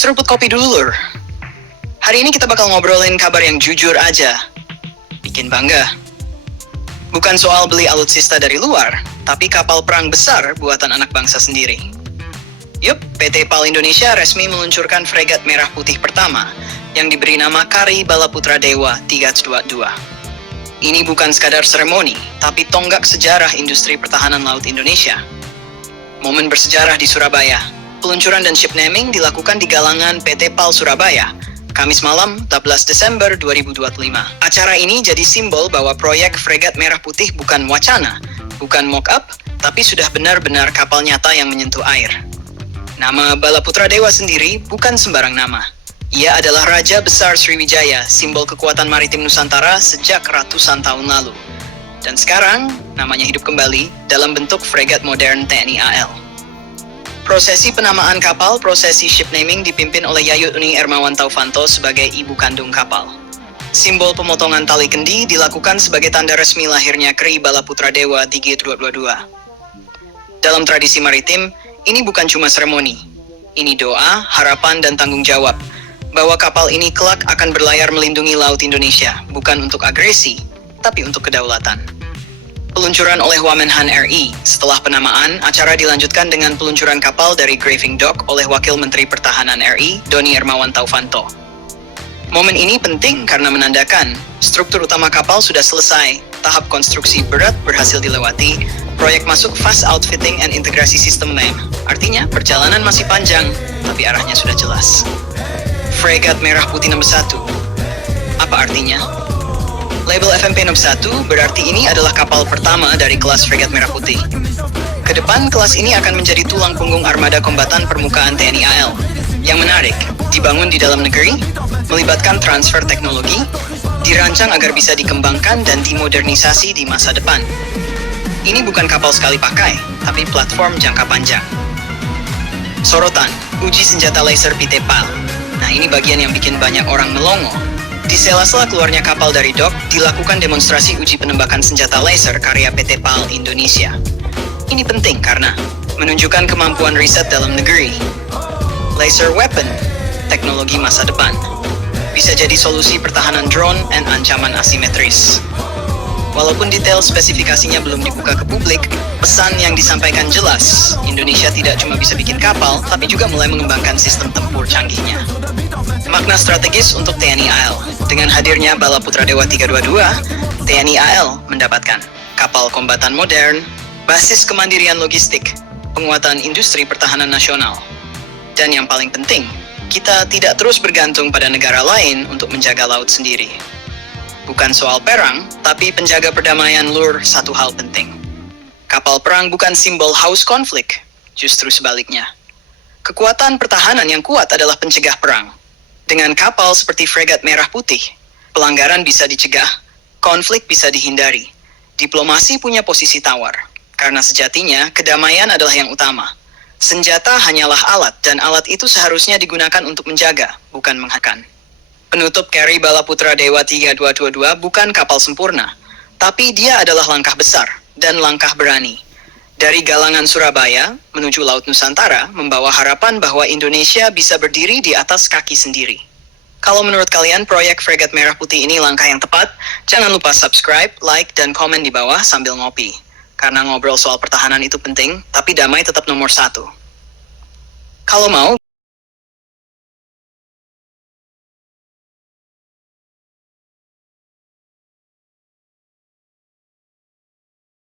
Seruput kopi dulu, Lur. Hari ini kita bakal ngobrolin kabar yang jujur aja. Bikin bangga. Bukan soal beli alutsista dari luar, tapi kapal perang besar buatan anak bangsa sendiri. Yup, PT PAL Indonesia resmi meluncurkan fregat merah putih pertama yang diberi nama Kari Balaputra Dewa 322. Ini bukan sekadar seremoni, tapi tonggak sejarah industri pertahanan laut Indonesia. Momen bersejarah di Surabaya. Peluncuran dan ship naming dilakukan di galangan PT PAL Surabaya, Kamis malam 14 Desember 2025. Acara ini jadi simbol bahwa proyek fregat merah putih bukan wacana, bukan mock-up, tapi sudah benar-benar kapal nyata yang menyentuh air. Nama Balaputra Dewa sendiri bukan sembarang nama. Ia adalah Raja Besar Sriwijaya, simbol kekuatan maritim Nusantara sejak ratusan tahun lalu. Dan sekarang, namanya hidup kembali dalam bentuk fregat modern TNI AL. Prosesi penamaan kapal, prosesi ship naming dipimpin oleh Yayut Uni Ermawan Taufanto sebagai ibu kandung kapal. Simbol pemotongan tali kendi dilakukan sebagai tanda resmi lahirnya Kri Balaputra Dewa 322. Dalam tradisi maritim, ini bukan cuma seremoni. Ini doa, harapan, dan tanggung jawab bahwa kapal ini kelak akan berlayar melindungi laut Indonesia, bukan untuk agresi, tapi untuk kedaulatan. Peluncuran oleh Wamenhan RI. Setelah penamaan, acara dilanjutkan dengan peluncuran kapal dari Graving Dock oleh Wakil Menteri Pertahanan RI, Doni Ermawan Taufanto. Momen ini penting karena menandakan struktur utama kapal sudah selesai, tahap konstruksi berat berhasil dilewati, proyek masuk fast outfitting and integrasi sistem lem. Artinya, perjalanan masih panjang, tapi arahnya sudah jelas. Fregat Merah Putih nomor 1. Apa artinya? Label FMP nomor 1 berarti ini adalah kapal pertama dari kelas fregat Merah Putih. Kedepan, kelas ini akan menjadi tulang punggung armada kombatan permukaan TNI AL. Yang menarik, dibangun di dalam negeri, melibatkan transfer teknologi, dirancang agar bisa dikembangkan dan dimodernisasi di masa depan. Ini bukan kapal sekali pakai, tapi platform jangka panjang. Sorotan, uji senjata laser PT PAL. Nah, ini bagian yang bikin banyak orang melongo. Di sela-sela keluarnya kapal dari dok, dilakukan demonstrasi uji penembakan senjata laser karya PT PAL Indonesia. Ini penting karena menunjukkan kemampuan riset dalam negeri. Laser weapon, teknologi masa depan, bisa jadi solusi pertahanan drone dan ancaman asimetris. Walaupun detail spesifikasinya belum dibuka ke publik, pesan yang disampaikan jelas, Indonesia tidak cuma bisa bikin kapal, tapi juga mulai mengembangkan sistem tempur canggihnya. Makna strategis untuk TNI AL. Dengan hadirnya Balaputra Dewa 322, TNI AL mendapatkan kapal kombatan modern, basis kemandirian logistik, penguatan industri pertahanan nasional. Dan yang paling penting, kita tidak terus bergantung pada negara lain untuk menjaga laut sendiri. Bukan soal perang, tapi penjaga perdamaian, Lur, satu hal penting. Kapal perang bukan simbol haus konflik, justru sebaliknya. Kekuatan pertahanan yang kuat adalah pencegah perang. Dengan kapal seperti fregat Merah Putih, pelanggaran bisa dicegah, konflik bisa dihindari. Diplomasi punya posisi tawar, karena sejatinya kedamaian adalah yang utama. Senjata hanyalah alat, dan alat itu seharusnya digunakan untuk menjaga, bukan menghakan. Penutup Kri Balaputra Dewa 322 bukan kapal sempurna, tapi dia adalah langkah besar dan langkah berani. Dari galangan Surabaya menuju Laut Nusantara membawa harapan bahwa Indonesia bisa berdiri di atas kaki sendiri. Kalau menurut kalian proyek fregat Merah Putih ini langkah yang tepat, jangan lupa subscribe, like, dan komen di bawah sambil ngopi. Karena ngobrol soal pertahanan itu penting, tapi damai tetap nomor 1. Kalau mau,